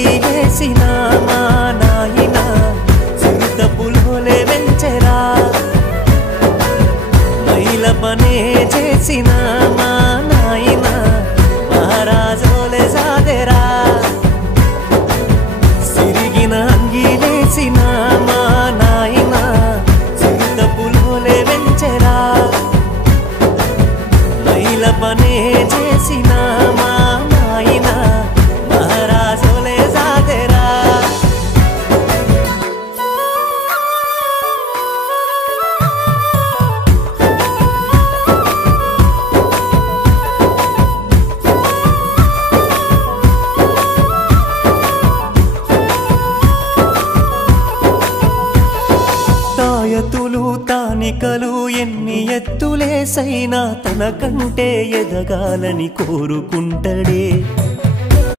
అంగీలేసిన మా నాయన చింత పులోలే వెంచెరా మైల పనే చేసిన మా నాయన మహారాజోలే సాదెరా సిరిగిన అంగీలేసిన మా నాయన చింత పులోలే వెంచెరా మైల పనే చేసిన మా నాయన మహారాజోలే సాదెరా తాయతులు తానికలు ఎన్ని ఎత్తులేసైనా తనకంటే ఎదగాలని కోరుకుంటడే